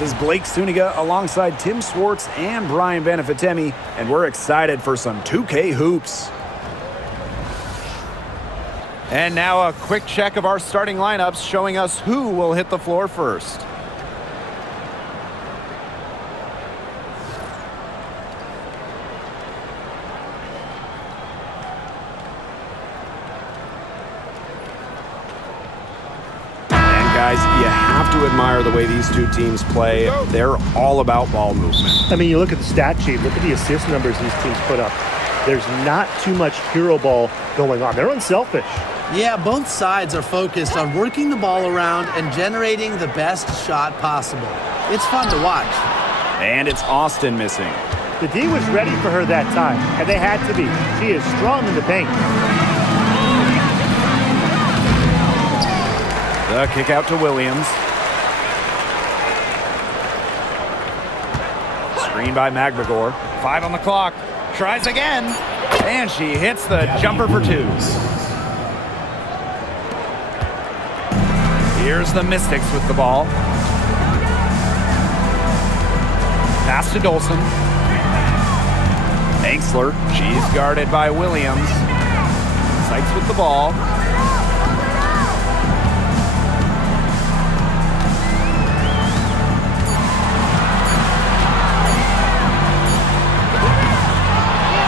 This is Blake Suniga alongside Tim Swartz and Brian Banafitemi, and we're excited for some 2K hoops. And now a quick check of our starting lineups showing us who will hit the floor first. Guys, you have to admire the way these two teams play. They're all about ball movement. I mean, you look at the stat sheet, look at the assist numbers these teams put up. There's not too much hero ball going on. They're unselfish. Yeah, both sides are focused on working the ball around and generating the best shot possible. It's fun to watch. And it's Austin missing. The D was ready for her that time, and they had to be. She is strong in the paint. The kick out to Williams. Screen by McGregor. 5 on the clock. Tries again. And she hits the jumper for 2. Here's the Mystics with the ball. Pass to Dolson. Angsler. She's guarded by Williams. Sykes with the ball.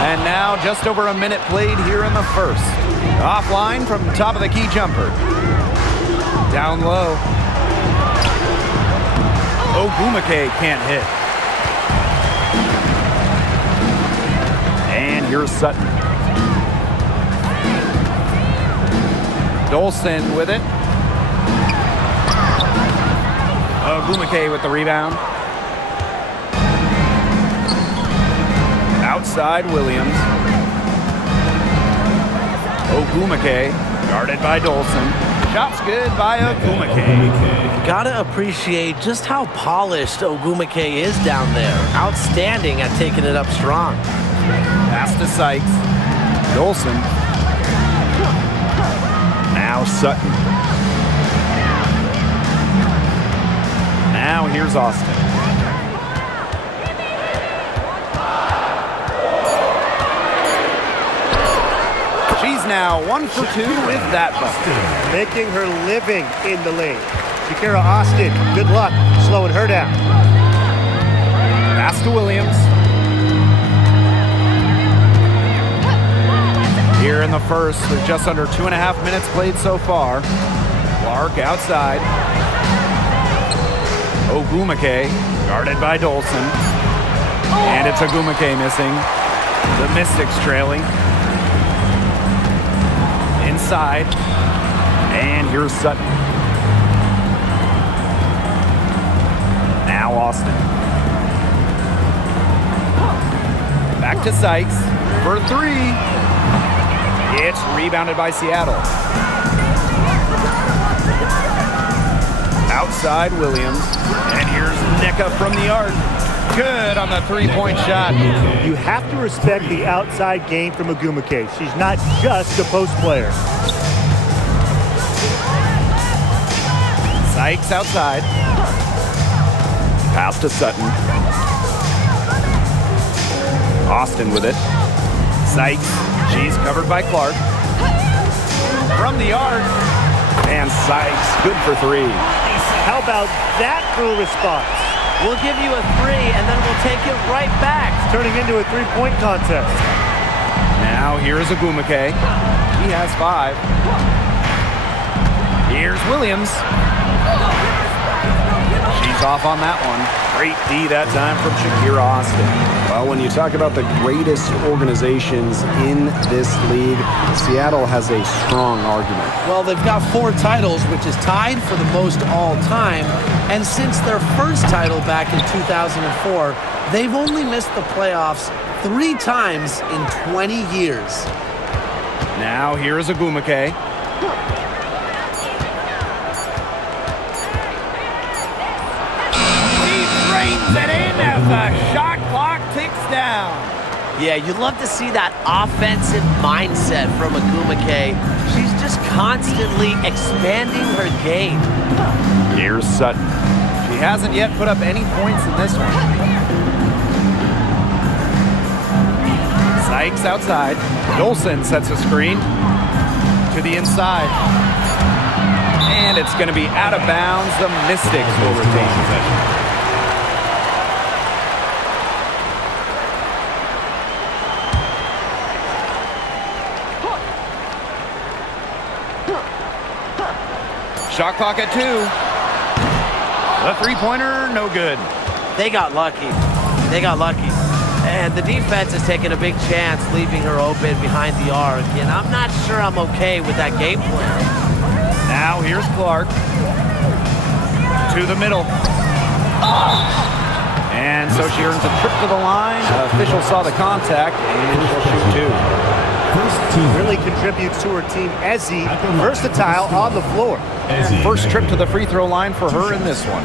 And now just over a minute played here in the first. Offline from top of the key jumper. Down low. Ogwumike can't hit. And here's Sutton. Dolson with it. Ogwumike with the rebound. Outside Williams. Ogwumike guarded by Dolson. Shot's good by Ogwumike. Gotta appreciate just how polished Ogwumike is down there. Outstanding at taking it up strong. Pass to Sykes. Dolson. Now Sutton. Now here's Austin. She's now 1 for 2 with that bucket. Making her living in the lane. Shakira Austin, good luck slowing her down. Pass to Williams. Here in the first with just under 2.5 minutes played so far. Clark outside. Ogwumike guarded by Dolson. And it's Ogwumike missing. The Mystics trailing. Inside. And here's Sutton. Now Austin. Back to Sykes for 3. It's rebounded by Seattle. Outside Williams. And here's Nneka from the arc. Good on the three-point shot. You have to respect the outside game from Ogwumike. She's not just a post player. Sykes outside. Pass to Sutton. Austin with it. Sykes. She's covered by Clark. From the arc. And Sykes, good for 3. How about that for a response? We'll give you a 3, and then we'll take it right back. It's turning into a three-point contest. Now here's Ogwumike. He has 5. Here's Williams. She's off on that one. Great D that time from Shakira Austin. Well, when you talk about the greatest organizations in this league, Seattle has a strong argument. Well, they've got 4 titles, which is tied for the most all time. And since their first title back in 2004, they've only missed the playoffs 3 times in 20 years. Now here's Ogwumike. It in as the shot clock ticks down. Yeah, you'd love to see that offensive mindset from Ogwumike. She's just constantly expanding her game. Here's Sutton. She hasn't yet put up any points in this one. Sykes outside. Dolson sets a screen to the inside. And it's going to be out of bounds. The Mystics will retain possession. Shot clock at 2. The three-pointer, no good. They got lucky. They got lucky. And the defense has taken a big chance leaving her open behind the arc. And I'm not sure I'm okay with that game plan. Now here's Clark. To the middle. And so she earns a trip to the line. Official saw the contact, and she'll shoot 2. Really contributes to her team. Ezzy, versatile on the floor. First trip to the free throw line for her in this one.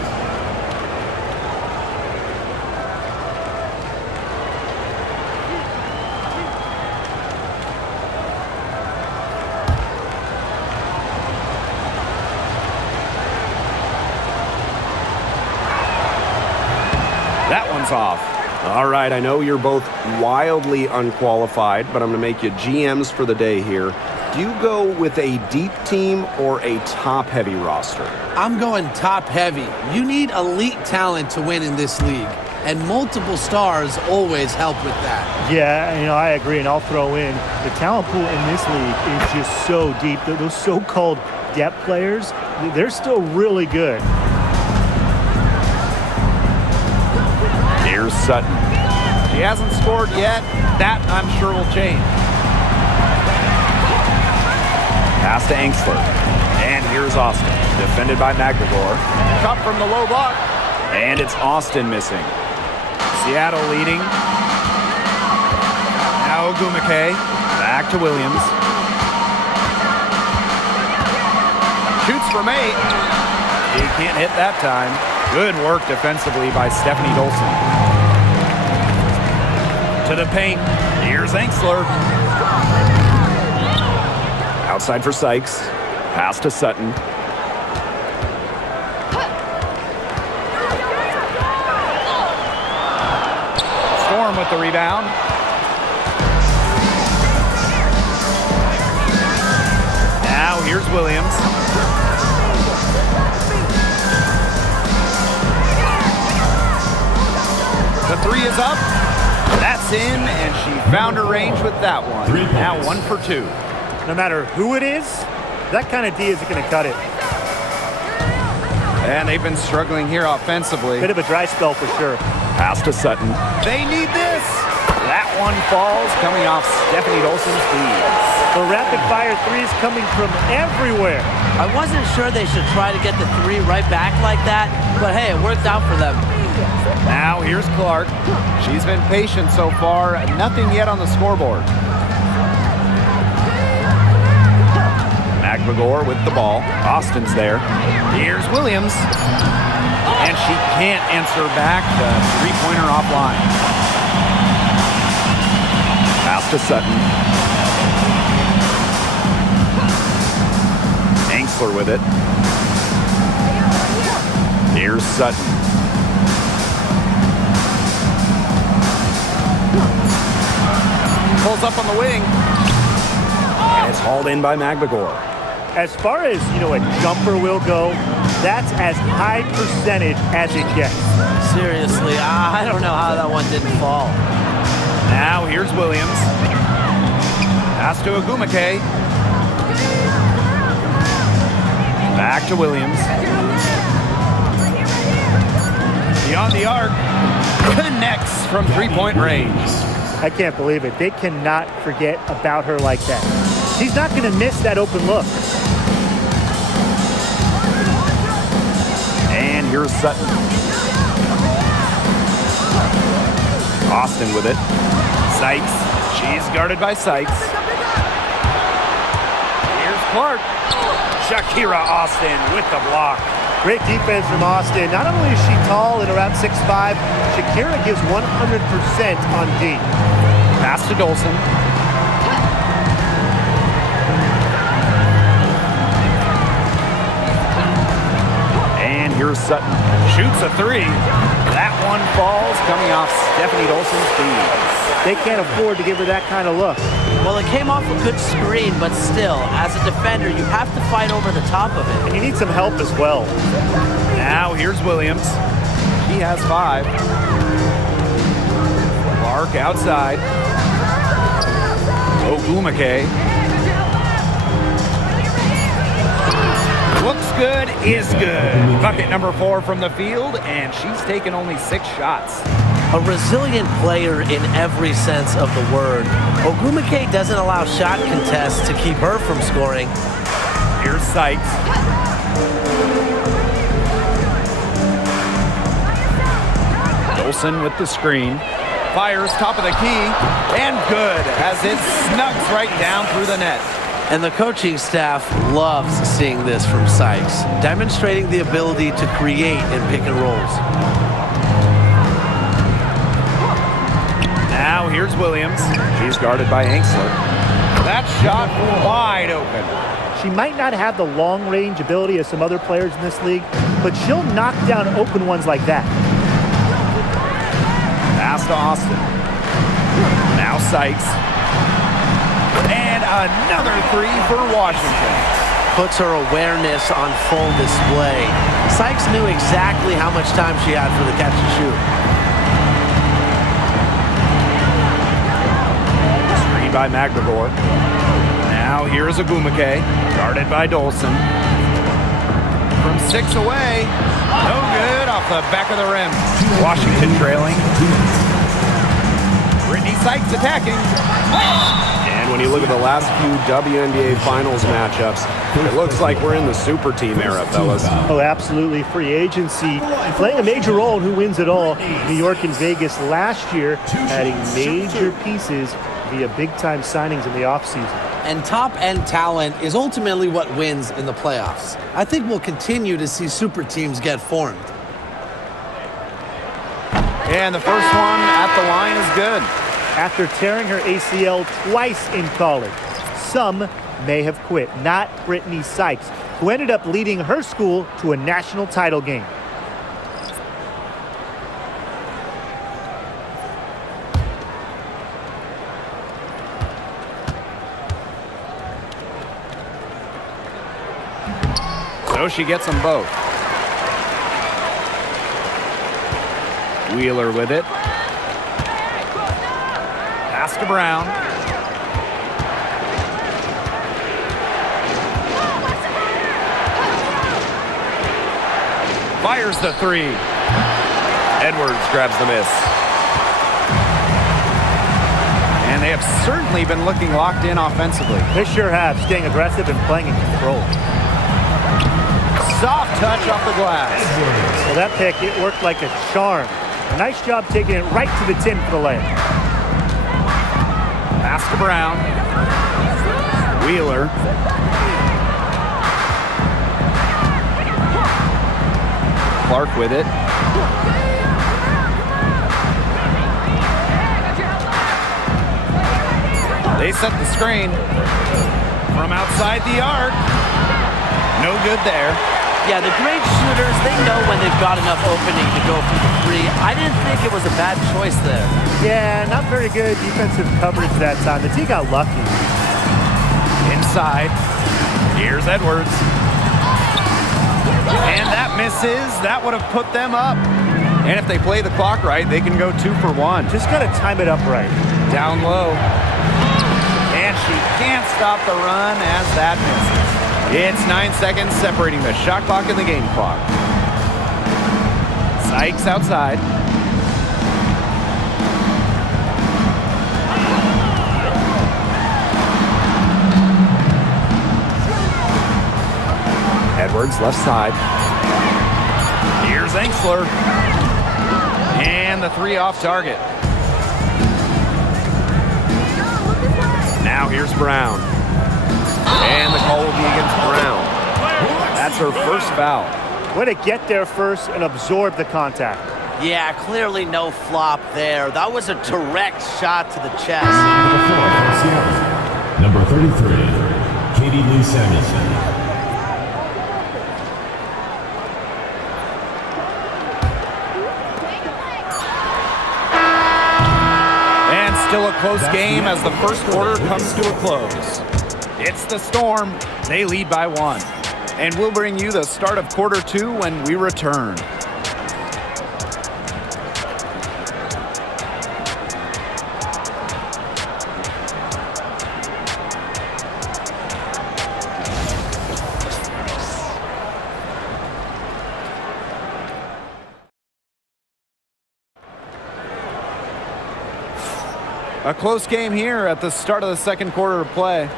That one's off. All right, I know you're both wildly unqualified, but I'm going to make you GMs for the day here. Do you go with a deep team or a top-heavy roster? I'm going top-heavy. You need elite talent to win in this league, and multiple stars always help with that. Yeah, I agree, and I'll throw in the talent pool in this league is just so deep. Those so-called depth players, they're still really good. Here's Sutton. She hasn't scored yet. That, I'm sure, will change. Pass to Angsler. And here's Austin. Defended by McGregor. Cut from the low block. And it's Austin missing. Seattle leading. Now Ogumake. Back to Williams. Shoots from 8. He can't hit that time. Good work defensively by Stephanie Dolson. To the paint. Here's Angsler. Outside for Sykes. Pass to Sutton. Storm with the rebound. Now here's Williams. The 3 is up. That's in, and she found her range with that one. Now 1 for 2. No matter who it is, that kind of D isn't going to cut it. And they've been struggling here offensively. Bit of a dry spell for sure. Pass to Sutton. They need this. That one falls, coming off Stephanie Dolson's feet. The rapid-fire threes coming from everywhere. I wasn't sure they should try to get the 3 right back like that, but hey, it worked out for them. Now here's Clark. She's been patient so far. Nothing yet on the scoreboard. McGregor with the ball. Austin's there. Here's Williams. And she can't answer back. The three-pointer offline. Pass to Sutton. Angsler with it. Here's Sutton. Pulls up on the wing. And it's hauled in by McGregor. As far as, a jumper will go, that's as high percentage as it gets. Seriously, I don't know how that one didn't fall. Now here's Williams. Pass to Ogumake. Back to Williams. Beyond the arc. Connects from three-point range. I can't believe it. They cannot forget about her like that. She's not going to miss that open look. And here's Sutton. Austin with it. Sykes. She's guarded by Sykes. Here's Clark. Shakira Austin with the block. Great defense from Austin. Not only is she tall and around 6'5", Shakira gives 100% on D. Pass to Dolson. And here's Sutton. Shoots a three. That one falls, coming off Stephanie Dolson's feed. They can't afford to give her that kind of look. Well, it came off a good screen, but still, as a defender, you have to fight over the top of it. And you need some help as well. Now here's Williams. He has 5. Clark outside. Ogumake. Looks good, is good. Bucket number 4 from the field, and she's taken only 6 shots. A resilient player in every sense of the word. Ogumake doesn't allow shot contests to keep her from scoring. Here's Sykes. Dolson with the screen. Fires top of the key, and good, as it snugs right down through the net. And the coaching staff loves seeing this from Sykes, demonstrating the ability to create in pick and rolls. Now here's Williams. She's guarded by Angsler. That shot wide open. She might not have the long-range ability of some other players in this league, but she'll knock down open ones like that. Pass to Austin. Now Sykes. And another 3 for Washington. Puts her awareness on full display. Sykes knew exactly how much time she had for the catch and shoot. Screen by McGregor. Now here's Ogumake, guarded by Dolson. From 6 away. No good, off the back of the rim. Washington trailing. Brittany Sykes attacking. And when you look at the last few WNBA Finals matchups, it looks like we're in the super team era, fellas. Oh, absolutely. Free agency playing a major role in who wins it all. New York and Vegas last year adding major pieces via big-time signings in the offseason. And top-end talent is ultimately what wins in the playoffs. I think we'll continue to see super teams get formed. And the first one at the line is good. After tearing her ACL twice in college, some may have quit. Not Brittany Sykes, who ended up leading her school to a national title game. So she gets them both. Wheeler with it. Pass to Brown. Fires the 3. Edwards grabs the miss. And they have certainly been looking locked in offensively. They sure have, staying aggressive and playing in control. Soft touch off the glass. Well, that pick, it worked like a charm. Nice job taking it right to the tin for the layup. Pass to Brown. Wheeler. Clark with it. They set the screen from outside the arc. No good there. Yeah, the great shooters, they know when they've got enough opening to go for the 3. I didn't think it was a bad choice there. Yeah, not very good defensive coverage that time. The team got lucky. Inside. Here's Edwards. And that misses. That would have put them up. And if they play the clock right, they can go 2 for 1. Just got to time it up right. Down low. And she can't stop the run as that misses. It's 9 seconds separating the shot clock and the game clock. Sykes outside. Edwards left side. Here's Angsler. And the 3 off target. Now here's Brown. And the call will be against Brown. That's her first foul. Way to get there first and absorb the contact. Yeah, clearly no flop there. That was a direct shot to the chest. Number 33, Katie Lee Samuelson. Still a close game as the first quarter comes to a close. It's the Storm. They lead by 1. And we'll bring you the start of quarter 2 when we return. A close game here at the start of the second quarter of play.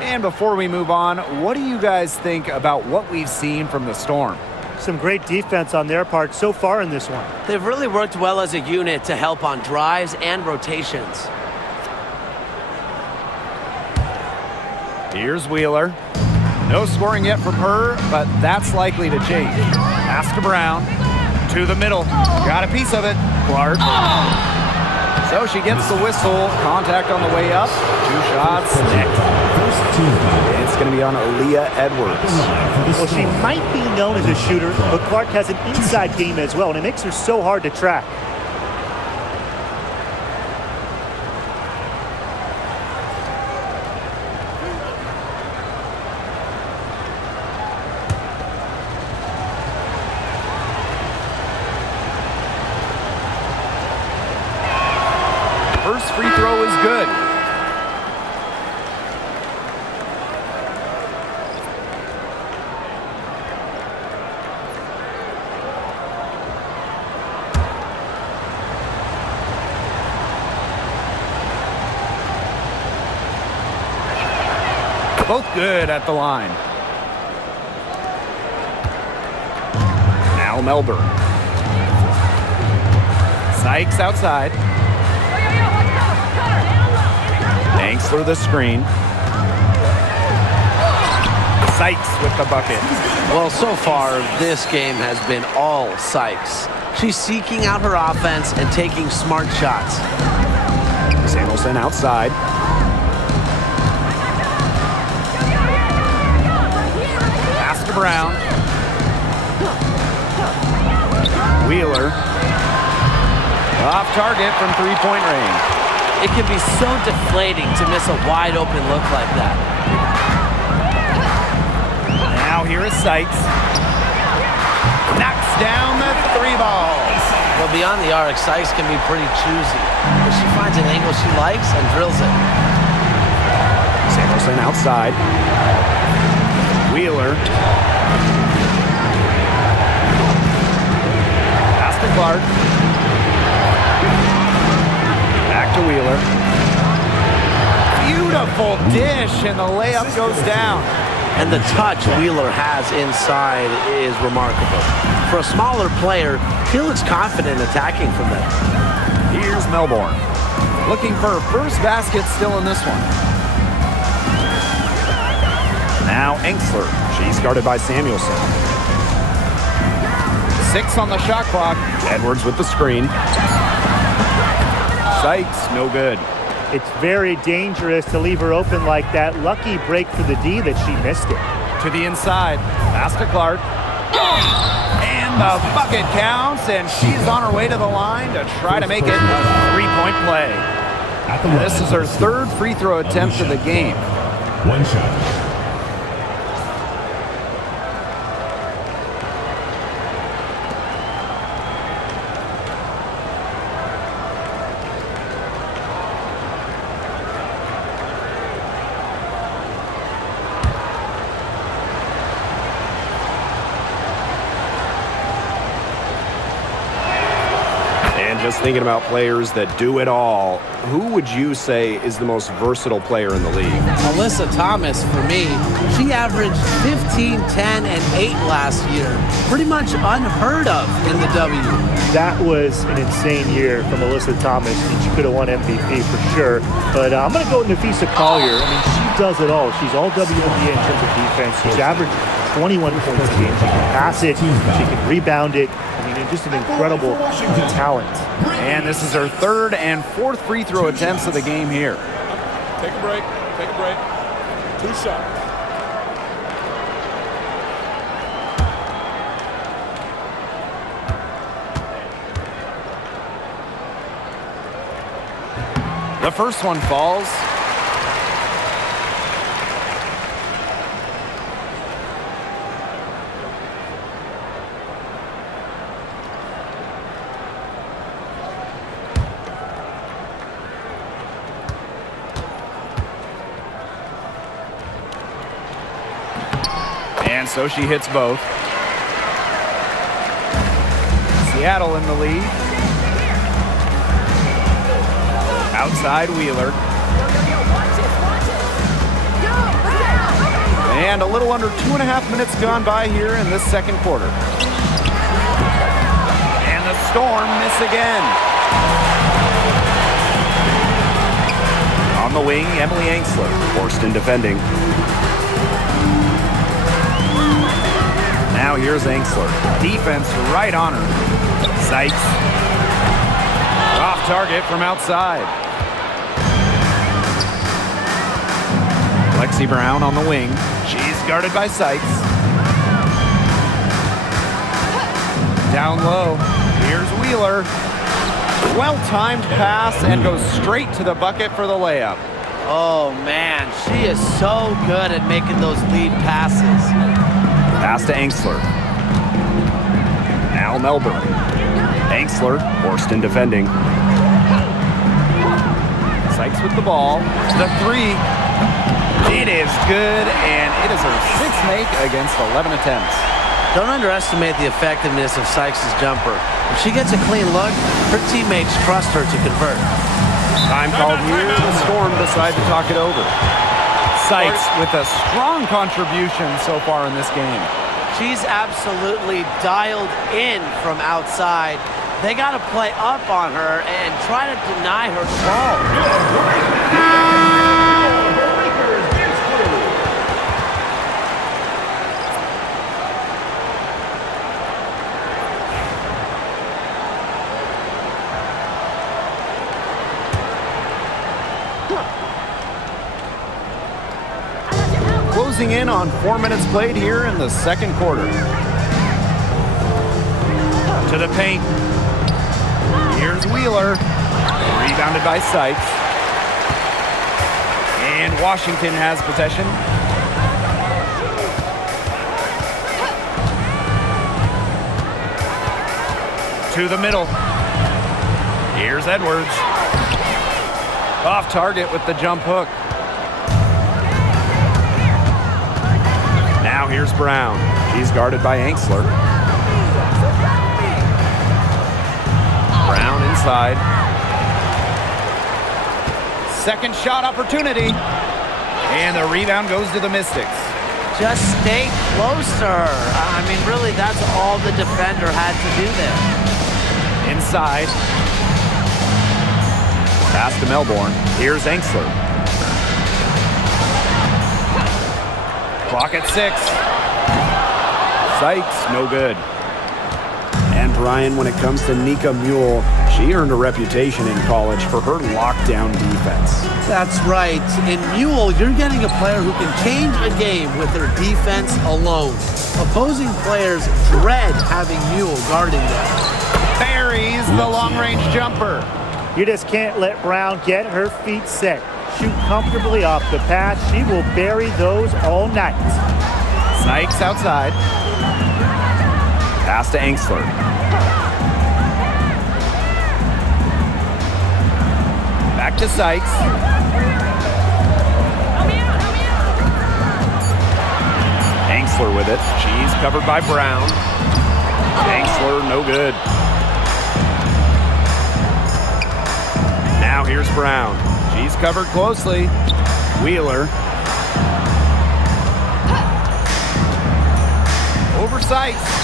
And before we move on, what do you guys think about what we've seen from the Storm? Some great defense on their part so far in this one. They've really worked well as a unit to help on drives and rotations. Here's Wheeler. No scoring yet from her, but that's likely to change. Pass to Brown. To the middle. Got a piece of it. Clark. So she gets the whistle. Contact on the way up. 2 shots. It's going to be on Aaliyah Edwards. Well, she might be known as a shooter, but Clark has an inside game as well, and it makes her so hard to track. First free throw is good. Both good at the line. Now Melbourne. Sykes outside. Thanks for the screen. Sykes with the bucket. Well, so far, this game has been all Sykes. She's seeking out her offense and taking smart shots. Samuelson outside. Pass to Brown. Wheeler. Off target from three-point range. It can be so deflating to miss a wide-open look like that. Now here is Sykes. Knocks down the 3 ball. Well, beyond the arc, Sykes can be pretty choosy. But she finds an angle she likes and drills it. Samuelson outside. Wheeler. Pass to Clark. Back to Wheeler. Beautiful dish, and the layup goes down. And the touch Wheeler has inside is remarkable. For a smaller player, he looks confident attacking from there. Here's Melbourne. Looking for her first basket still in this one. Now Engstler. She's guarded by Samuelson. 6 on the shot clock. Edwards with the screen. Sykes, no good. It's very dangerous to leave her open like that. Lucky break for the D that she missed it. To the inside. Pass to Clark. And the bucket counts, and she's on her way to the line to try to make it a 3-point play. And this is her 3rd free throw attempt of the game. 1 shot. Just thinking about players that do it all, who would you say is the most versatile player in the league? Alyssa Thomas, for me, she averaged 15, 10, and 8 last year. Pretty much unheard of in the W. That was an insane year from Alyssa Thomas, and she could have won MVP for sure. But I'm going to go with Nafisa Collier. I mean, she does it all. She's all WNBA in terms of defense. She's averaged 21 points a game. She can pass it. She can rebound it. I mean, just an incredible talent. And this is her 3rd and 4th free throw attempts of the game here. Take a break. Take a break. 2 shots. The first one falls. And so she hits both. Seattle in the lead. Outside Wheeler. And a little under 2.5 minutes gone by here in this second quarter. And the Storm miss again. On the wing, Emily Angsler, forced in defending. Now here's Angsler. Defense right on her. Sykes. Off target from outside. Lexi Brown on the wing. She's guarded by Sykes. Down low. Here's Wheeler. Well-timed pass and goes straight to the bucket for the layup. Oh, man. She is so good at making those lead passes. Pass to Angsler. Now Melbourne. Angsler, forced in defending. Sykes with the ball. The three. It is good, and it is her sixth make against 11 attempts. Don't underestimate the effectiveness of Sykes' jumper. If she gets a clean look, her teammates trust her to convert. Time called here. The Storm decide to talk it over. Sykes with a strong contribution so far in this game. She's absolutely dialed in from outside. They got to play up on her and try to deny her ball. Closing in on 4 minutes played here in the second quarter. To the paint. Here's Wheeler. Rebounded by Sykes. And Washington has possession. To the middle. Here's Edwards. Off target with the jump hook. Now here's Brown. She's guarded by Angsler. Brown inside. Second shot opportunity. And the rebound goes to the Mystics. Just stay closer. I mean, really, that's all the defender had to do there. Inside. Pass to Melbourne. Here's Angsler. Clock at 6. Sykes, no good. And Brian, when it comes to Nika Mule, she earned a reputation in college for her lockdown defense. That's right. In Mule, you're getting a player who can change a game with her defense alone. Opposing players dread having Mule guarding them. Buries the long-range jumper. You just can't let Brown get her feet set. Shoot comfortably off the pass. She will bury those all night. Sykes outside. Pass to Angsler. Back to Sykes. Angsler with it. She's covered by Brown. Angsler, no good. Now here's Brown. She's covered closely. Wheeler. Over Sykes.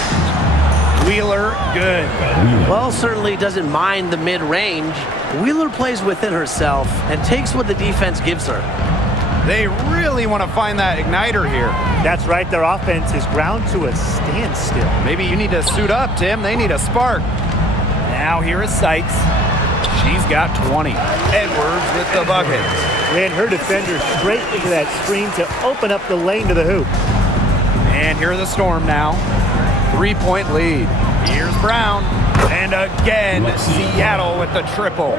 Wheeler, good. Well, certainly doesn't mind the mid-range. Wheeler plays within herself and takes what the defense gives her. They really want to find that igniter here. That's right. Their offense is ground to a standstill. Maybe you need to suit up, Tim. They need a spark. Now here is Sykes. She's got 20. Edwards with the bucket. Ran her defender straight into that screen to open up the lane to the hoop. And here are the Storm now. 3-point lead. Here's Brown. And again, Seattle with the triple.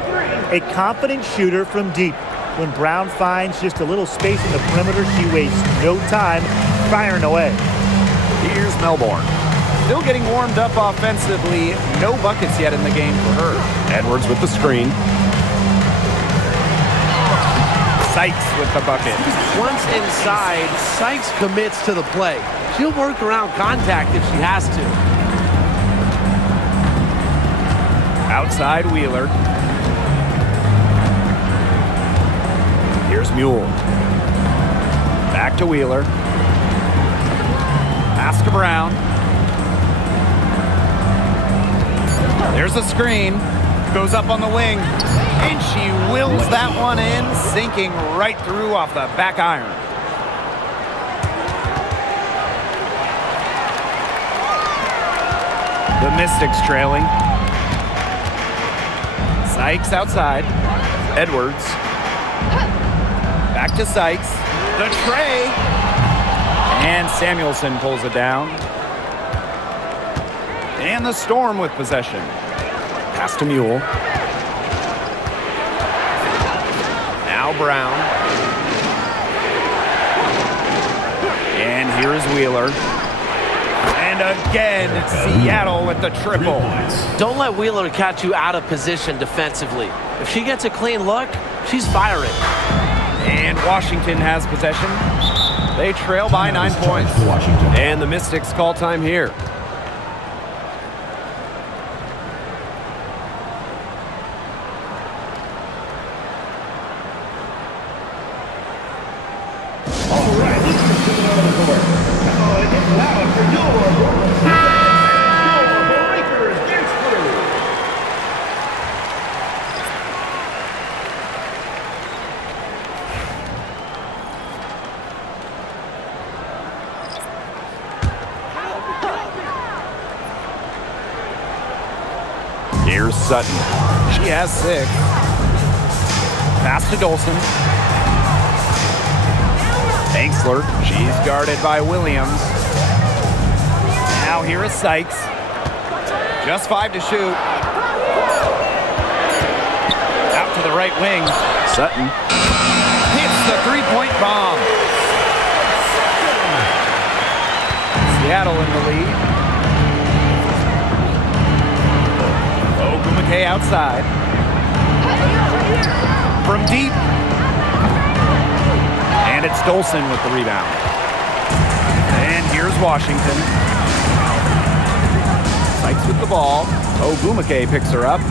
A confident shooter from deep. When Brown finds just a little space in the perimeter, she wastes no time firing away. Here's Melbourne. Still getting warmed up offensively. No buckets yet in the game for her. Edwards with the screen. Sykes with the bucket. Once inside, Sykes commits to the play. She'll work around contact if she has to. Outside Wheeler. Here's Mule. Back to Wheeler. Pass to Brown. There's a screen. Goes up on the wing. And she wills that one in, sinking right through off the back iron. The Mystics trailing. Sykes outside. Edwards. Back to Sykes. The tray. And Samuelson pulls it down. And the Storm with possession. Pass to Mule. Now Brown. And here's Wheeler. And again, Seattle with the triple. Don't let Wheeler catch you out of position defensively. If she gets a clean look, she's firing. And Washington has possession. They trail by 9 points. And the Mystics call time here. Here's Sutton. She has 6. Pass to Dolson. Angsler. She's guarded by Williams. Now here is Sykes. Just 5 to shoot. Out to the right wing. Sutton. Hits the three-point bomb. Seattle in the lead. Ogumake outside. From deep. And it's Dolson with the rebound. And here's Washington. Sykes with the ball. Ogumake picks her up.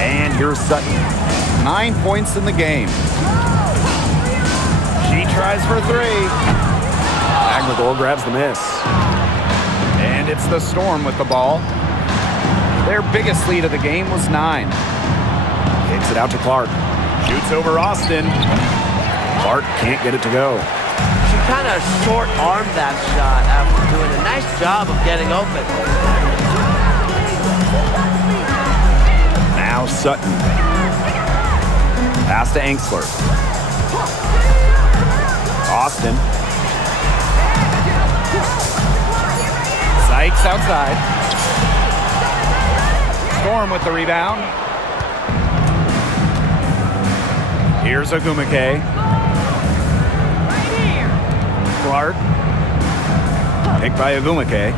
And here's Sutton. 9 points in the game. She tries for 3. Aguilar grabs the miss. And it's the Storm with the ball. Their biggest lead of the game was 9. Kicks it out to Clark. Shoots over Austin. Clark can't get it to go. She kind of short-armed that shot after doing a nice job of getting open. Now Sutton. Pass to Angsler. Austin. Sykes outside. Storm with the rebound. Here's Ogumake. Clark. Picked by Ogumake.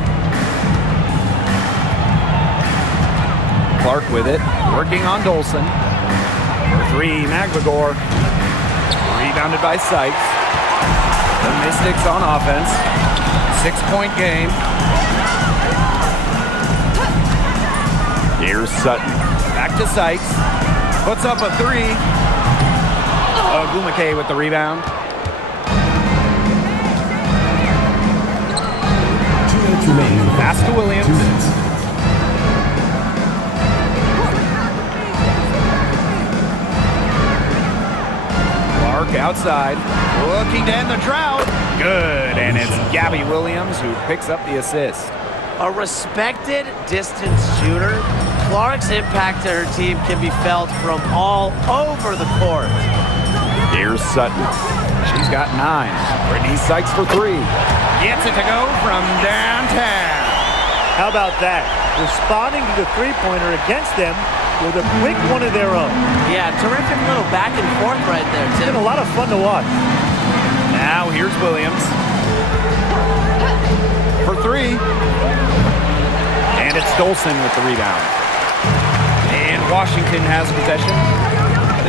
Clark with it. Working on Dolson. For 3, Maglagor. Rebounded by Sykes. The Mystics on offense. 6-point game. Here's Sutton. Back to Sykes. Puts up a 3. Ogumake with the rebound. 2 minutes remaining. Pass to Williams. 2 minutes. Clark outside. Looking to end the drought. Good. And it's Gabby Williams who picks up the assist. A respected distance shooter, Clark's impact to her team can be felt from all over the court. Here's Sutton. She's got 9. Brittany Sykes for 3. Gets it to go from downtown. How about that? Responding to the three-pointer against them with a quick one of their own. Yeah, terrific little back and forth right there, It's Tim. been a lot of fun to watch. Now here's Williams. For three. And it's Dolson with the rebound. And Washington has possession.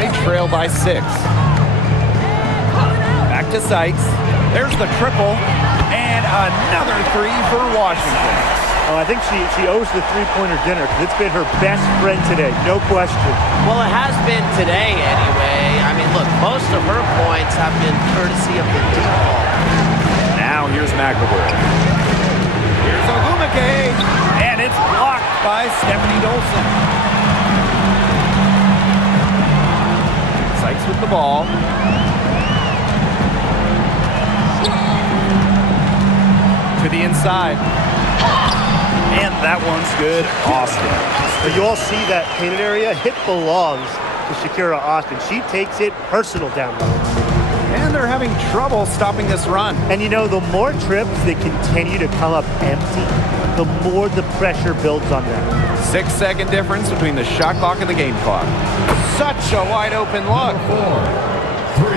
They trail by 6. Back to Sykes. There's the triple. And another three for Washington. Oh, I think she owes the three-pointer dinner because it's been her best friend today, no question. Well, it has been today anyway. I mean, look, most of her points have been courtesy of the deep ball. Now here's McLemore. Here's Ogumake. And it's blocked by Stephanie Dolson. Sykes with the ball. To the inside. And that one's good. Austin. But you all see that painted area? It belongs to Shakira Austin. She takes it personal down low. And they're having trouble stopping this run. And you know, the more trips they continue to come up empty, the more the pressure builds on them. 6-second difference between the shot clock and the game clock. Such a wide open look. 4,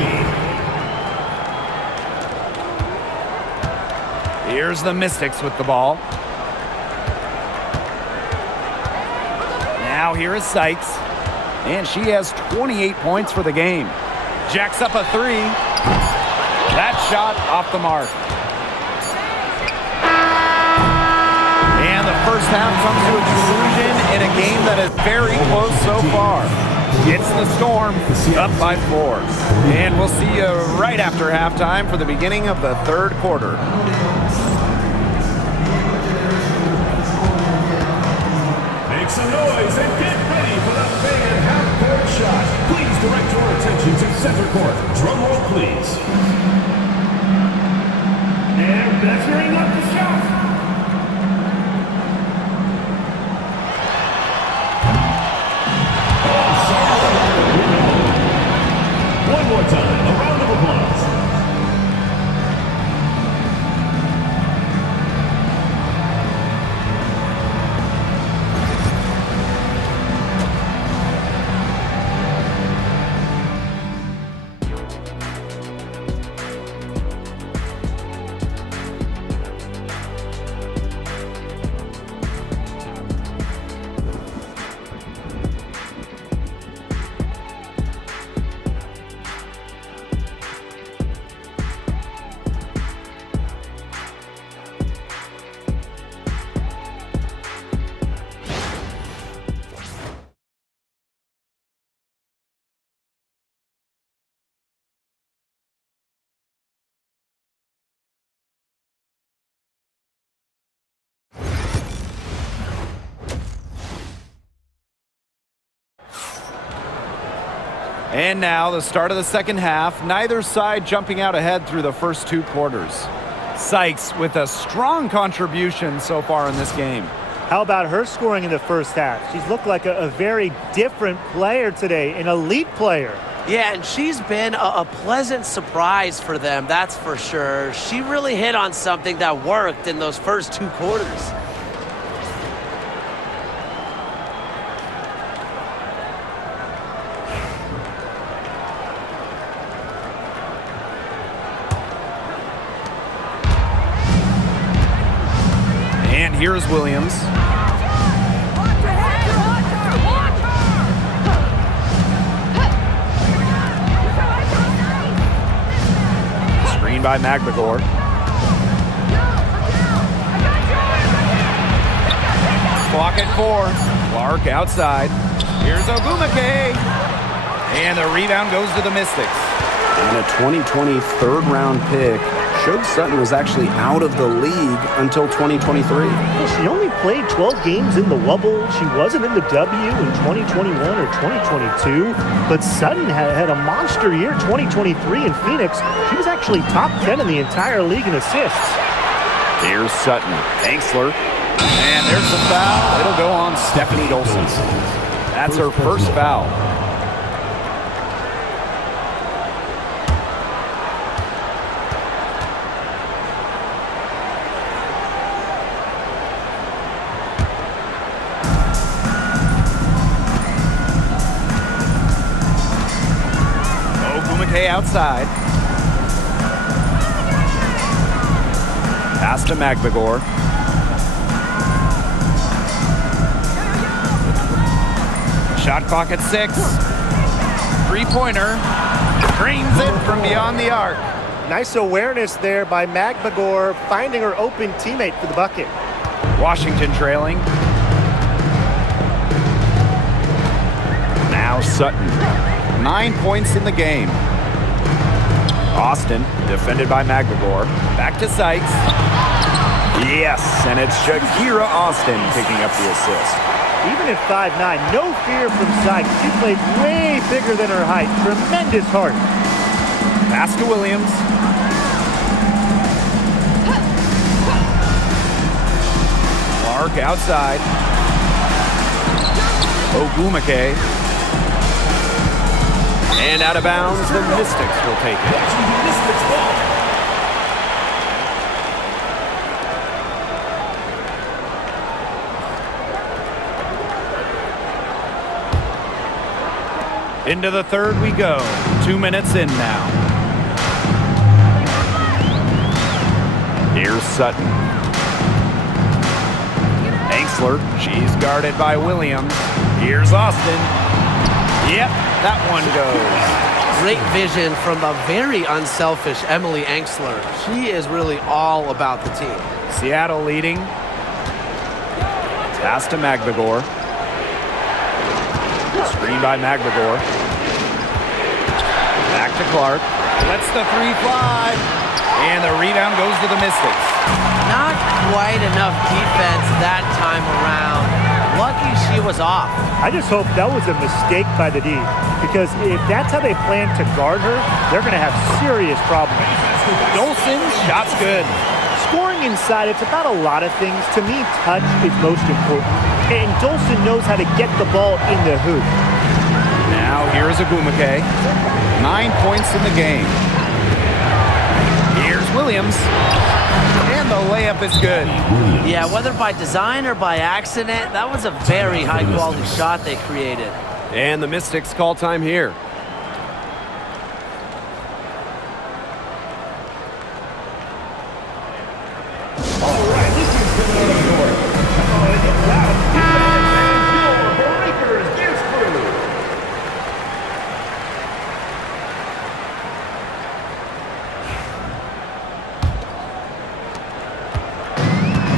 3. Here's the Mystics with the ball. Now here is Sykes. And she has 28 points for the game. Jacks up a three. That shot off the mark. And the first half comes to a conclusion in a game that is very close so far. It's the Storm up by 4. And we'll see you right after halftime for the beginning of the third quarter. Make some noise and get ready for the big half-court shot. Please direct your attention to center court. Drum roll, please. And measuring up the shot. One more time, a round of applause. And now the start of the second half. Neither side jumping out ahead through the first 2 quarters. Sykes with a strong contribution so far in this game. How about her scoring in the first half? She's looked like a very different player today, an elite player. Yeah, and she's been a pleasant surprise for them, that's for sure. She really hit on something that worked in those first 2 quarters. And here's Williams. Screen by McLemore. Clock at 4. Clark outside. Here's Ogumake. And the rebound goes to the Mystics. And a 2020 third-round pick showed Sutton was actually out of the league until 2023. Well, she only played 12 games in the Wubble. She wasn't in the W in 2021 or 2022. But Sutton had a monster year 2023 in Phoenix. She was actually top 10 in the entire league in assists. Here's Sutton. Angsler. And there's the foul. It'll go on Stephanie Dolson. That's her first foul. Ogumake outside. Pass to Magbagor. Shot clock at 6. Three-pointer. Drains it from beyond the arc. Nice awareness there by Magbagor, finding her open teammate for the bucket. Washington trailing. Now Sutton. 9 points in the game. Austin, defended by Magbagor. Back to Sykes. Yes, and it's Shakira Austin picking up the assist. Even at 5'9", no fear from Sykes. She played way bigger than her height. Tremendous heart. Pass to Williams. Clark outside. Ogumake. And out of bounds, the Mystics will take it. Mystics ball. Into the third we go. 2 minutes in now. Here's Sutton. Angsler. She's guarded by Williams. Here's Austin. Yep, that one goes. Great vision from a very unselfish Emily Angsler. She is really all about the team. Seattle leading. Pass to Magbagor. Screen by Magbagor. Back to Clark. Lets the three fly. And the rebound goes to the Mystics. Not quite enough defense that time around. Lucky she was off. I just hope that was a mistake by the D, because if that's how they plan to guard her, they're going to have serious problems. Dolson's shot's good. Scoring inside, it's about a lot of things. To me, touch is most important, and Dolson knows how to get the ball in the hoop. Now here's Ogumake. 9 points in the game. Here's Williams. And the layup is good. Yeah, whether by design or by accident, that was a very high-quality shot they created. And the Mystics call time here. All right, this is going to York. Come on, get loud. And your Breakers Gears Crew.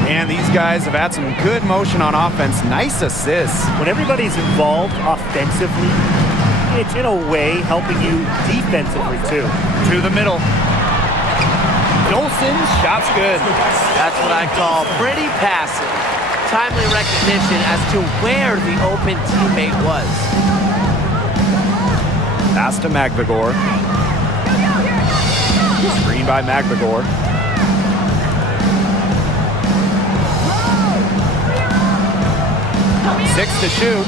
And these guys have had some good motion on offense. Nice assists. When everybody's involved offensively, it's in a way helping you defensively too. To the middle. Dolson's shot's good. That's what I call pretty passive. Timely recognition as to where the open teammate was. Pass to Magbagor. Screen by Magbagor. Six to shoot.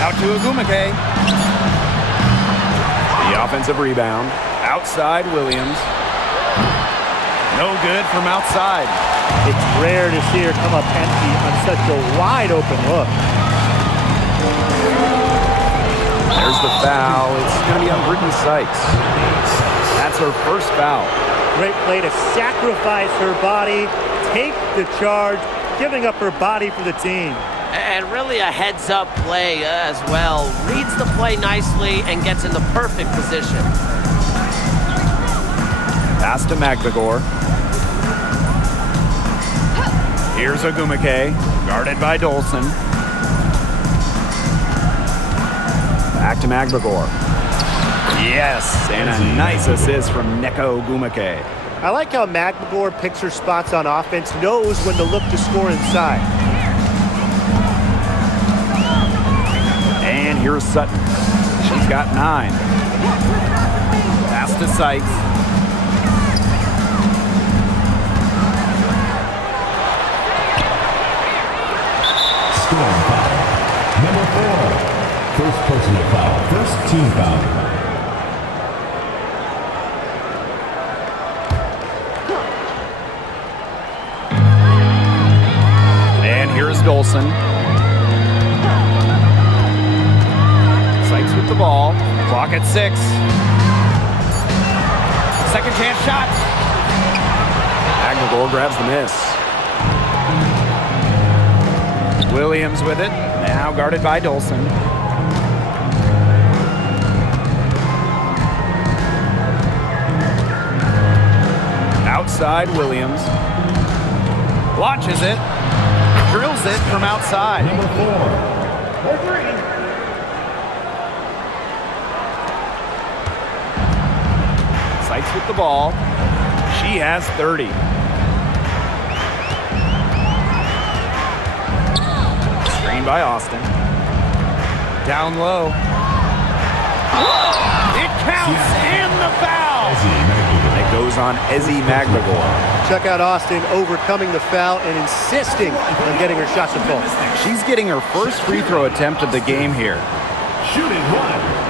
Out to Ogumake. The offensive rebound. Outside Williams. No good from outside. It's rare to see her come up empty on such a wide open look. There's the foul. It's going to be on Brittany Sykes. That's her first foul. Great play to sacrifice her body, take the charge, giving up her body for the team. And really a heads-up play as well. Reads the play nicely and gets in the perfect position. Pass to Magbagor. Here's Ogumake, guarded by Dolson. Back to Magbagor. Yes, and a nice assist from Neko Ogumake. I like how Magbagor picks her spots on offense, knows when to look to score inside. And here's Sutton. She's got 9. Pass to Sykes. Scoring foul. Number 4. First personal foul. First team foul. And here's Dolson. Sykes with the ball. Clock at 6. Second chance shot. Magdagor grabs the miss. Williams with it. Now guarded by Dolson. Outside Williams. Launches it. Drills it from outside. Number 4. Sykes with the ball. She has 30. Screen by Austin. Down low. It counts and the foul. It goes on Ezzy Magdagor. Check out Austin overcoming the foul and insisting on getting her shot to fall. She's getting her first free throw attempt of the game here. Shooting 1.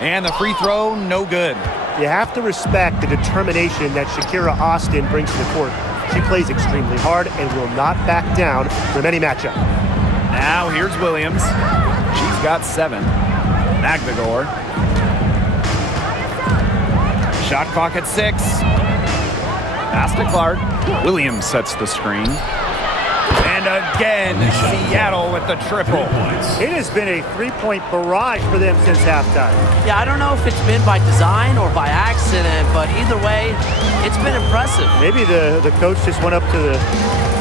And the free throw, no good. You have to respect the determination that Shakira Austin brings to the court. She plays extremely hard and will not back down from any matchup. Now here's Williams. She's got 7. Magdagor. Shot clock at 6. Pass to Clark. Williams sets the screen. And again, Seattle with the triple. It has been a three-point barrage for them since halftime. Yeah, I don't know if it's been by design or by accident, but either way, it's been impressive. Maybe the coach just went up to the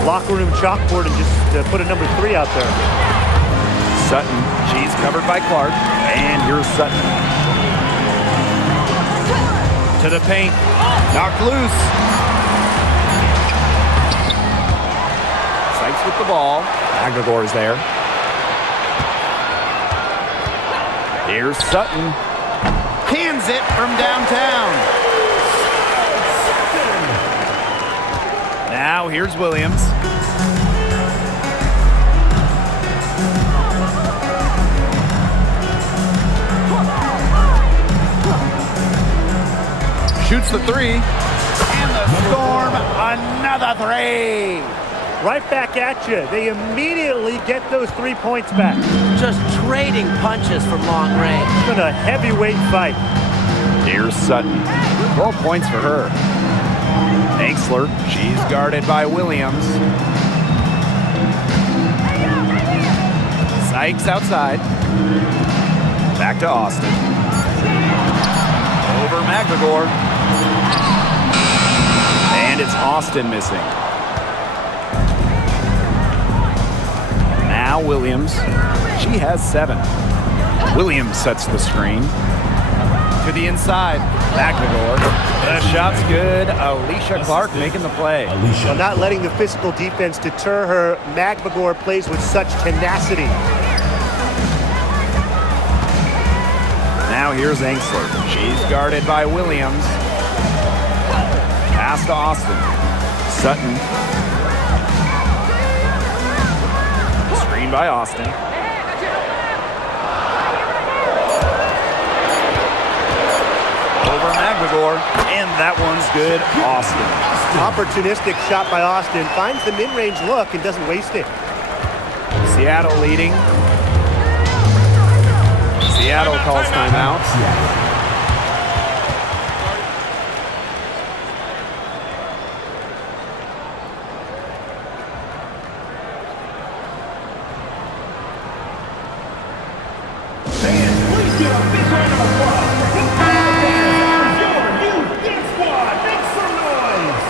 locker room chalkboard and just put a number 3 out there. Sutton, she's covered by Clark. And here's Sutton. To the paint. Knocked loose. Sykes with the ball. Magdagor is there. Here's Sutton. Hands it from downtown. Now here's Williams. Shoots the 3. And the Storm, another 3. Right back at you. They immediately get those 3 points back. Just trading punches from long range. It's been a heavyweight fight. Here's Sutton. 12 points for her. Angsler, she's guarded by Williams. Sykes outside. Back to Austin. Over Magdagor. And it's Austin missing. Now Williams. She has 7. Williams sets the screen. To the inside. Magdagor. The shot's good. Alicia Clark making the play. While not letting the physical defense deter her, Magdagor plays with such tenacity. Now here's Angsler. She's guarded by Williams. Pass to Austin. Sutton. Screen by Austin. Over Magdagor. And that one's good. Austin. Opportunistic shot by Austin. Finds the mid-range look and doesn't waste it. Seattle leading. Seattle calls timeout. Please give a big round of applause for the Cavaliers, your new dance squad. Make some noise.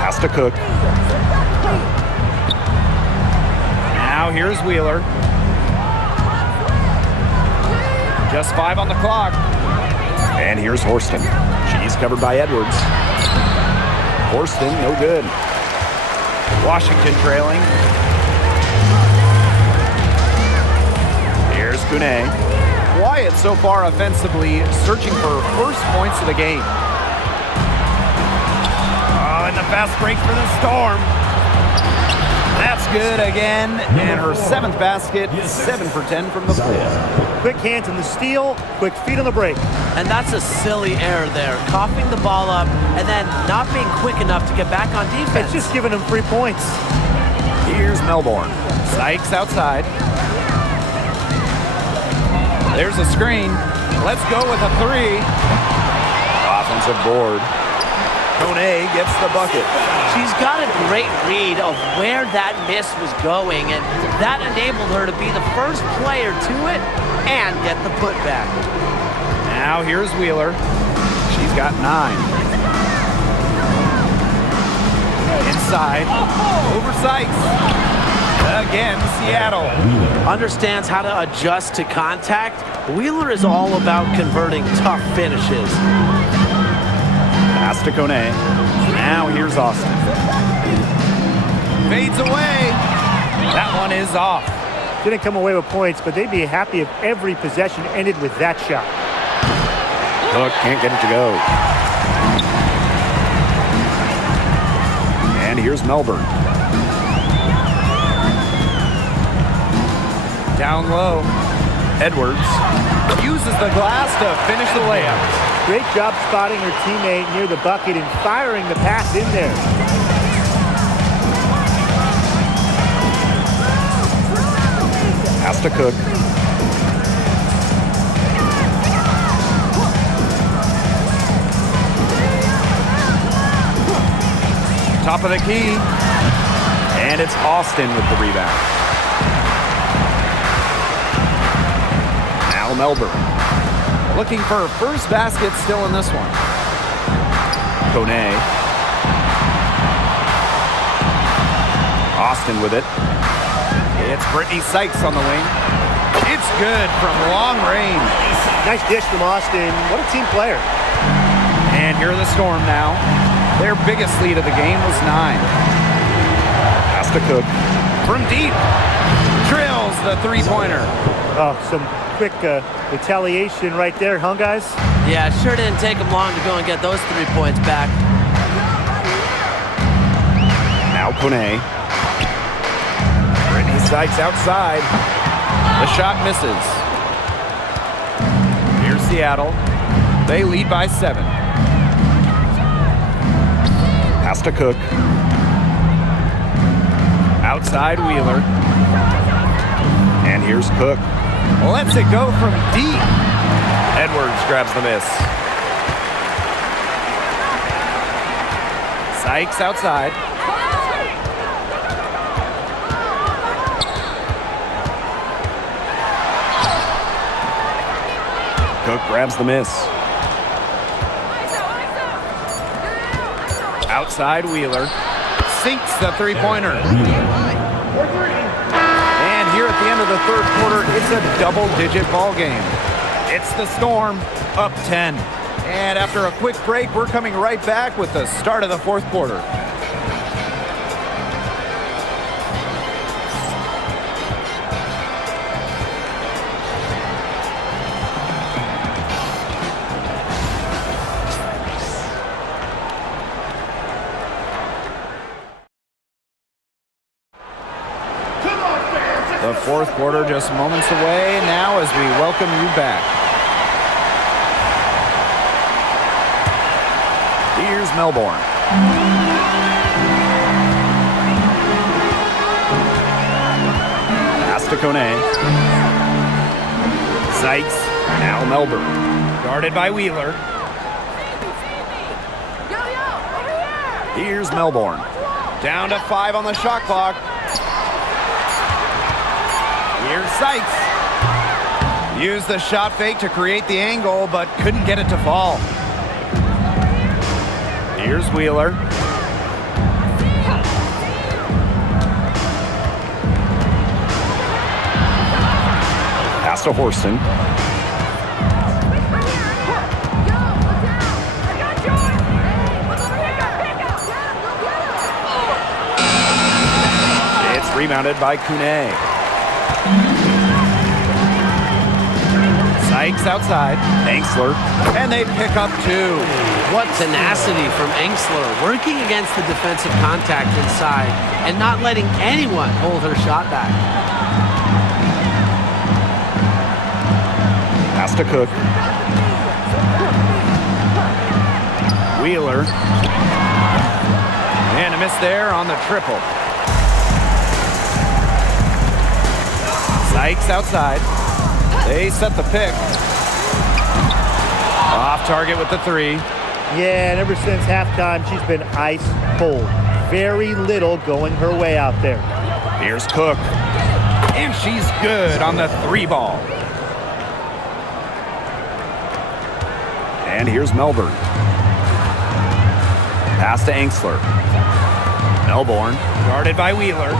Has to Cook. Now here's Wheeler. Just 5 on the clock. And here's Horston. She He's covered by Edwards. Horston, no good. Washington trailing. Here's Kune. Quiet so far offensively, searching for first points of the game. Oh, and the fast break for the Storm. That's good again, and her 7th basket, 7 for 10 from the floor. Quick hands on the steal, quick feet on the break. And that's a silly error there. Coughing the ball up and then not being quick enough to get back on defense. It's just giving them 3 points. Here's Melbourne. Sykes outside. There's a screen. Let's go with a 3. Offensive board. Kone gets the bucket. She's got a great read of where that miss was going, and that enabled her to be the first player to it and get the putback. Now here's Wheeler. She's got 9. Inside. Over Sykes. Again, Seattle. Understands how to adjust to contact. Wheeler is all about converting tough finishes. Pass to Kone. Now here's Austin. Fades away. That one is off. Didn't come away with points, but they'd be happy if every possession ended with that shot. Cook can't get it to go. And here's Melbourne. Down low. Edwards uses the glass to finish the layup. Great job spotting her teammate near the bucket and firing the pass in there. Pass to Cook. Top of the key. And it's Austin with the rebound. Now Melbourne. Looking for her first basket still in this one. Kone. Austin with it. It's Brittany Sykes on the wing. It's good from long range. Nice dish from Austin. What a team player. And here are the Storm now. Their biggest lead of the game was 9. Pass to Cook. From deep. Drills the three-pointer. Oh, some quick retaliation right there, huh, guys? Yeah, it sure didn't take them long to go and get those 3 points back. Now Kone. Brittany Sykes outside. The shot misses. Here's Seattle. They lead by 7. Pass to Cook. Outside Wheeler. And here's Cook. Lets it go from deep. Edwards grabs the miss. Sykes outside. Cook grabs the miss. Outside Wheeler. Sinks the three-pointer. And here at the end of the third quarter, it's a double-digit ball game. It's the Storm up 10. And after a quick break, we're coming right back with the start of the fourth quarter. The fourth quarter just moments away now as we welcome you back. Here's Melbourne. Pass to Kone. Sykes. Now Melbourne. Guarded by Wheeler. Here's Melbourne. Down to 5 on the shot clock. Here's Sykes. Used the shot fake to create the angle, but couldn't get it to fall. Here's Wheeler. Pass to Horston. Rebounded by Kune. Sykes outside. Angsler. And they pick up 2. What tenacity from Angsler, working against the defensive contact inside and not letting anyone hold her shot back. Pass to Cook. Wheeler. And a miss there on the triple. Sykes outside. They set the pick. Off target with the 3. Yeah, and ever since halftime, she's been ice cold. Very little going her way out there. Here's Cook. And she's good on the 3 ball. And here's Melbourne. Pass to Angsler. Melbourne guarded by Wheeler.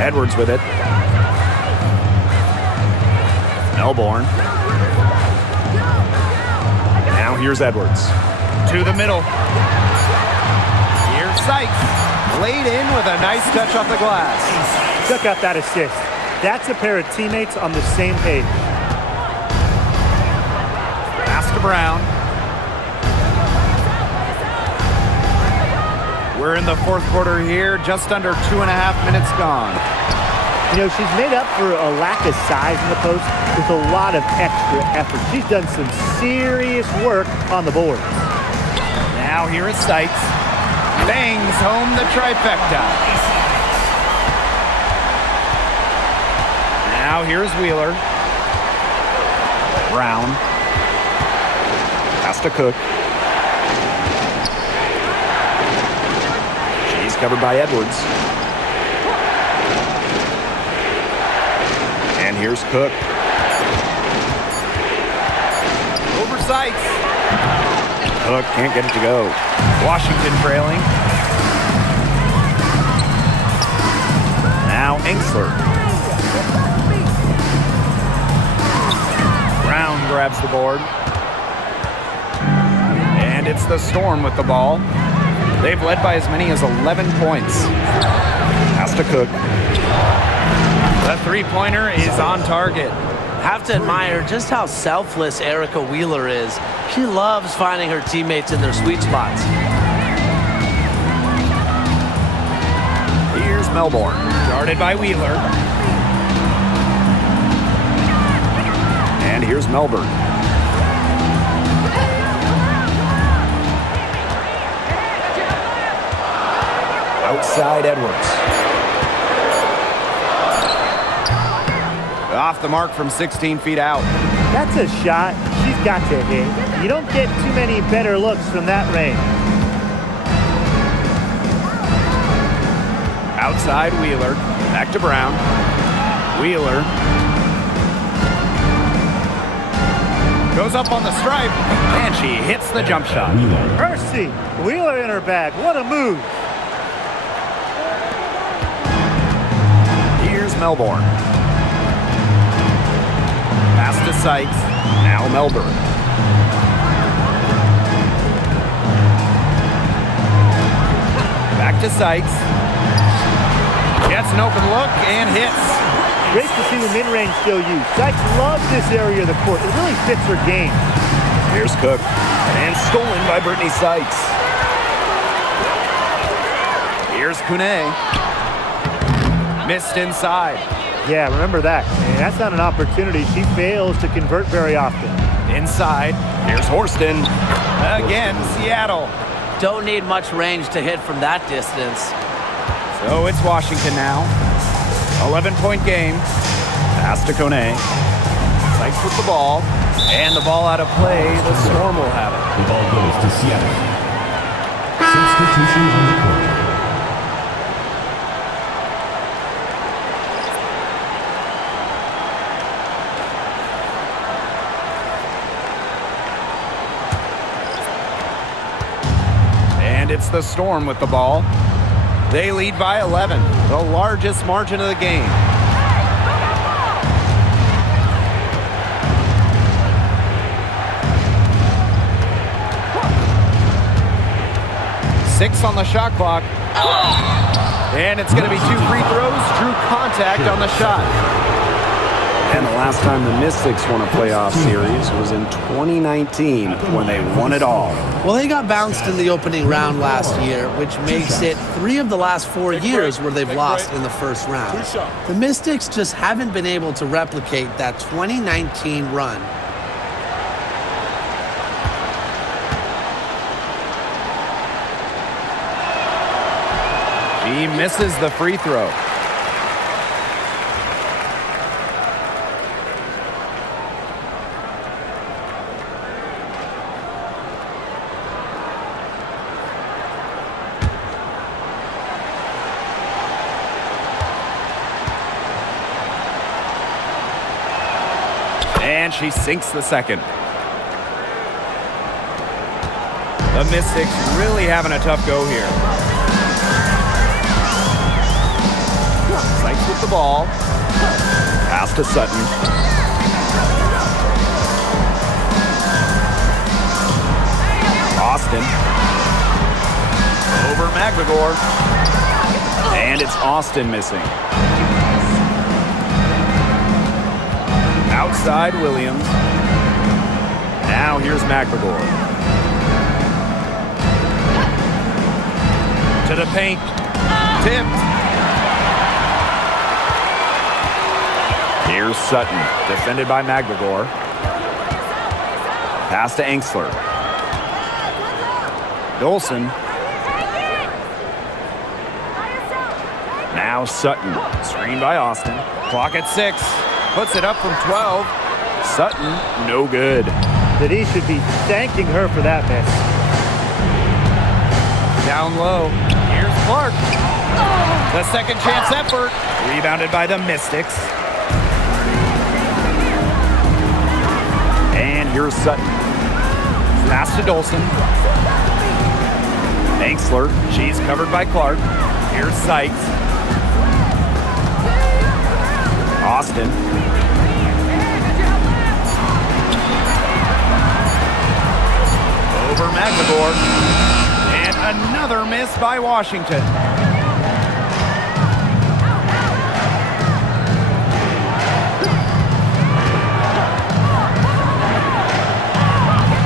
Edwards with it. Melbourne Now here's Edwards. to the middle. Here's Sykes. Laid in with a nice touch off the glass. Check out that assist. That's a pair of teammates on the same page. Pass to Brown. We're in the 4th quarter here, just under 2.5 minutes gone. You know, she's made up for a lack of size in the post with a lot of extra effort. She's done some serious work on the boards. Now here is Sykes. Bangs home the trifecta. Now here's Wheeler. Brown. Pass to Cook. She's covered by Edwards. And here's Cook. Over Sykes. Cook can't get it to go. Washington trailing. Now Angsler. Brown grabs the board. And it's the Storm with the ball. They've led by as many as 11 points. Pass to Cook. The 3-pointer is on target. Have to admire just how selfless Erica Wheeler is. She loves finding her teammates in their sweet spots. Here's Melbourne. Guarded by Wheeler. And here's Melbourne. Outside Edwards. Off the mark from 16 feet out. That's a shot she's got to hit. You don't get too many better looks from that range. Outside Wheeler. Back to Brown. Wheeler. Goes up on the stripe. And she hits the jump shot. Mercy! Wheeler in her bag. What a move. Here's Melbourne. Pass to Sykes. Now Melbourne. Back to Sykes. Gets an open look and hits. Great to see the mid-range still used. Sykes loves this area of the court. It really fits her game. Here's Cook. And stolen by Brittany Sykes. Here's Kune. Missed inside. Yeah, remember that. And that's not an opportunity she fails to convert very often. Inside. Here's Horston. Again, Seattle. Don't need much range to hit from that distance. So it's Washington now. 11-point game. Pass to Kone. Sykes with the ball. And the ball out of play. The Storm will have it. The ball goes to Seattle. Substitution on the court. And it's the Storm with the ball. They lead by 11, the largest margin of the game. Six on the shot clock. And it's going to be 2 free throws. Drew contact on the shot. And the last time the Mystics won a playoff series was in 2019 when they won it all. Well, they got bounced in the opening round last year, which makes it 3 of the last 4 years where they've lost in the first round. The Mystics just haven't been able to replicate that 2019 run. He misses the free throw. And she sinks the second. The Mystics really having a tough go here. Sykes with the ball. Pass to Sutton. Austin. Over McGregor. And it's Austin missing. Outside Williams. Now here's McGregor. To the paint. Tipped. Here's Sutton, defended by McGregor. Pass to Angsler. Dolson. Now Sutton, screened by Austin. Clock at 6. Puts it up from 12. Sutton, no good. That he should be thanking her for that miss. Down low. Here's Clark. The second chance effort. Rebounded by the Mystics. And here's Sutton. Pass to Dolson. Angsler. She's covered by Clark. Here's Sykes. Austin. Over McGregor. And another miss by Washington.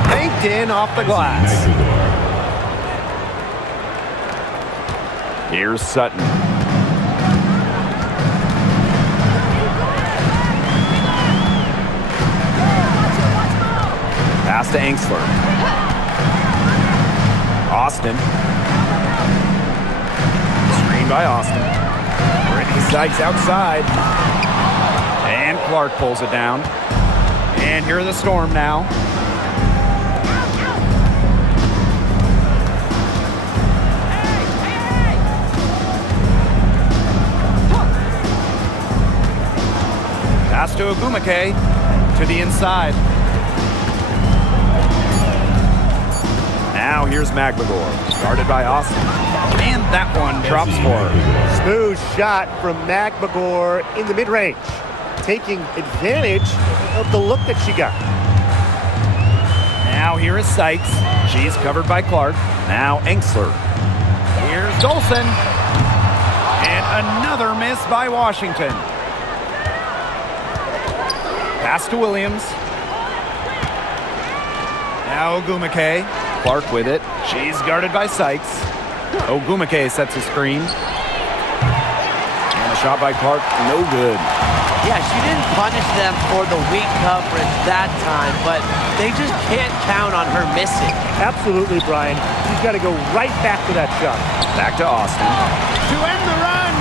Banked in off the glass. Here's Sutton. Pass to Angsler. Austin. Screen by Austin. Brittany Sykes outside. And Clark pulls it down. And here are the Storm now. Pass to Ogumake. To the inside. Now here's McGregor, started by Austin. And that one drops for her. Smooth shot from McGregor in the mid-range, taking advantage of the look that she got. Now here is Sykes. She's covered by Clark. Now Angsler. Here's Dolson. And another miss by Washington. Pass to Williams. Now Ogumake. Clark with it. She's guarded by Sykes. Ogumake sets a screen. And a shot by Clark, no good. Yeah, she didn't punish them for the weak coverage that time, but they just can't count on her missing. Absolutely, Brian. She's got to go right back to that shot. Back to Austin. To end the run.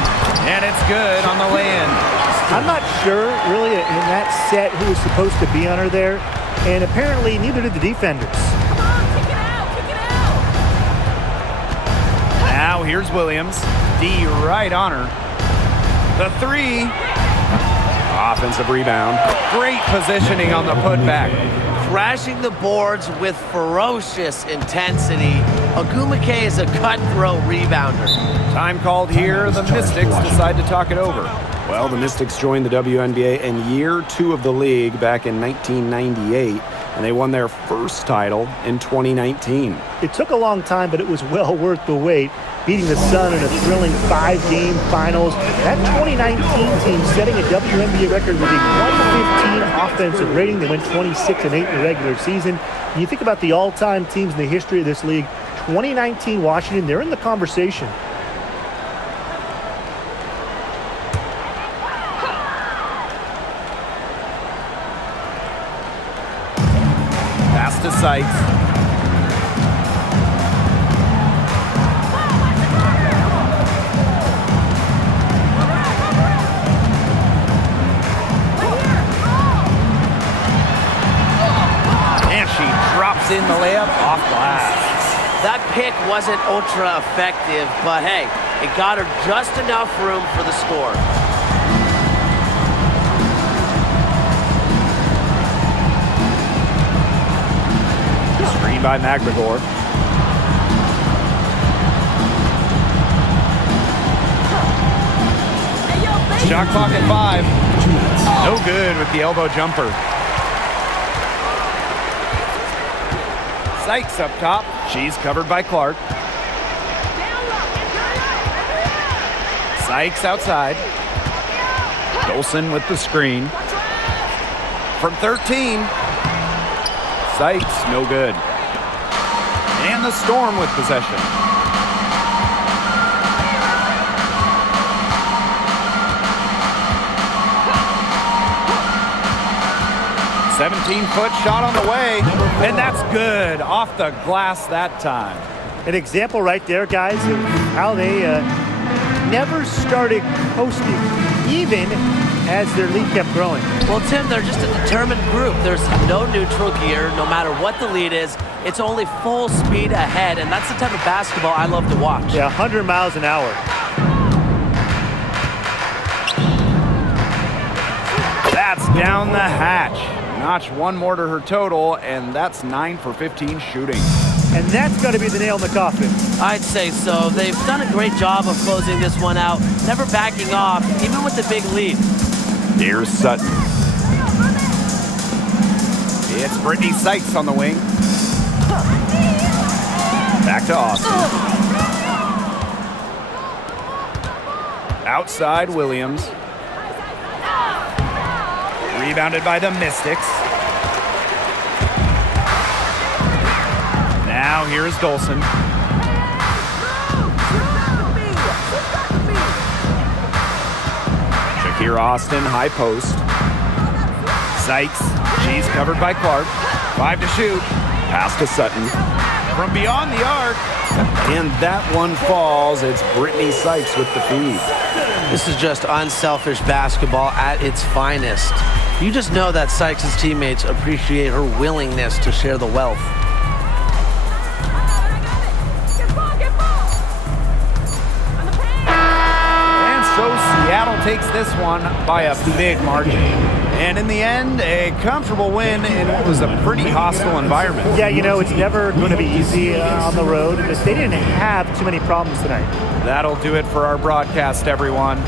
And it's good on the way-in. I'm not sure, really, in that set who was supposed to be on her there, and apparently neither did the defenders. Now here's Williams. D right on her. The 3. Offensive rebound. Great positioning on the putback. Crashing the boards with ferocious intensity. Ogumake is a cutthroat rebounder. Time called here. The Mystics decide to talk it over. Well, the Mystics joined the WNBA in year 2 of the league back in 1998. and they won their first title in 2019. It took a long time, but it was well worth the wait, beating the Sun in a thrilling 5-game finals. That 2019 team setting a WNBA record with a 115 offensive rating. They went 26-8 in the regular season. When you think about the all-time teams in the history of this league, 2019 Washington, they're in the conversation. Pass to Sykes. In the layup off glass. That pick wasn't ultra effective, but hey, it got her just enough room for the score. Screen by McGregor. Shot clock at 5. No good with the elbow jumper. Sykes up top. She's covered by Clark. Sykes outside. Dolson with the screen. From 13. Sykes, no good. And the Storm with possession. "17-foot shot on the way, and that's good. Off the glass that time." An example right there, guys, of how they never started coasting, even as their lead kept growing. Well, Tim, they're just a determined group. There's no neutral gear. No matter what the lead is, it's only full speed ahead, and that's the type of basketball I love to watch. Yeah, 100 miles an hour. That's down the hatch. Notch one more to her total, and that's 9 for 15 shooting. And that's got to be the nail in the coffin. I'd say so. They've done a great job of closing this one out, never backing off, even with the big lead. Here's Sutton. It's Brittany Sykes on the wing. Back to Austin. Outside Williams. Rebounded by the Mystics. Now here's Dolson. Shakira Austin, high post. Sykes, she's covered by Clark. 5 to shoot. Pass to Sutton. From beyond the arc. And that one falls. It's Brittany Sykes with the feed. This is just unselfish basketball at its finest. You just know that Sykes' teammates appreciate her willingness to share the wealth. And so Seattle takes this one by a big margin. And in the end, a comfortable win in what was a pretty hostile environment. Yeah, you know, it's never going to be easy on the road because they didn't have too many problems tonight. That'll do it for our broadcast, everyone.